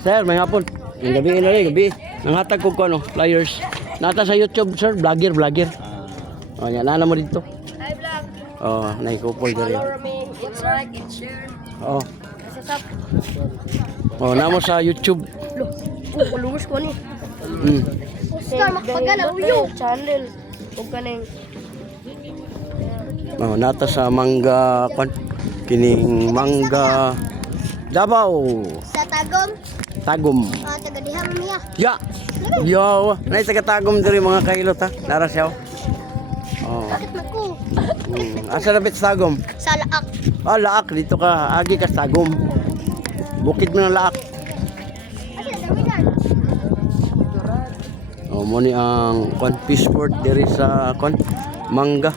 Sir, may hapon. Yung gabi na rin, gabi. Nanghatag ko ano, flyers. Nata sa YouTube, sir, vlogger. O, yan, nana mo dito. Hi, vlog. O, naikupol ka rin. Follow me. It's like, it's share. O, Sasap. namo sa YouTube. Kalungos ko ni. Star, makapagalaw yun. Channel. Huwag ka nang. O, nata sa mangga, kining mangga, Davao, Sa Tagum, Tagum. taga Diham niya. Ya! Yo! Nay, taga-tagom diri mga kailot ha. Nara siya. Oh. Bakit naku? Asa na sa tagom? Sa Laak. Ah, Laak. Dito ka. Agi ka sa tagom. Bukid mo ng Laak. Ay, dami-dami. Oh, mo ni ang fishport diri sa mangga.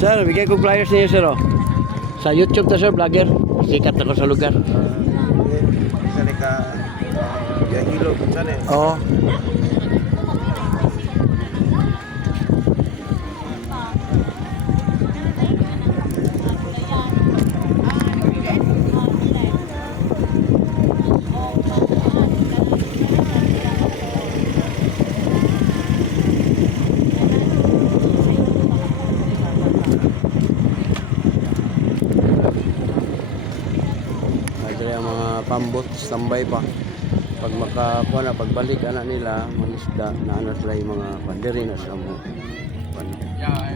Sir, bigay ko flyers niyo sir oh. Sa YouTube to sir, vlogger. Sikat ako sa lugar. Sani ka ya hilo sani. Oo. Ang mga pambot, standby pa. Pag makakuha na, pagbalik anak nila, mga isda, na ano sila yung mga pandiri na sa mga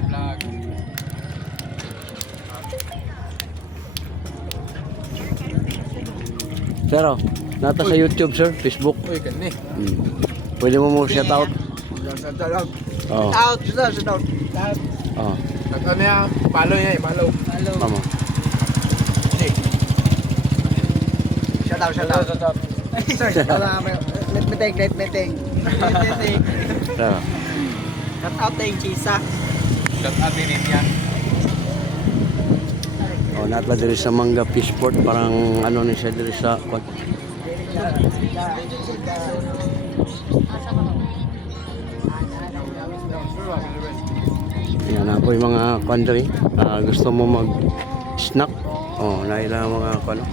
Vlog. Sir, oh, nata sa YouTube sir, Facebook. Uy, kani. Pwede mo shout out. Shout out. Oh. Shout out. Oh, Ano niya? Follow niya, follow. tama. Shout out. Sir, shout out. Meeting. Sir. Shout out tayong Chisa. Shout out din yan. Oh, nata diri sa Mangga Fishport, parang ano ni siya diri sa yan na po yung mga country. Gusto mo mag snack, oh, naila mga ano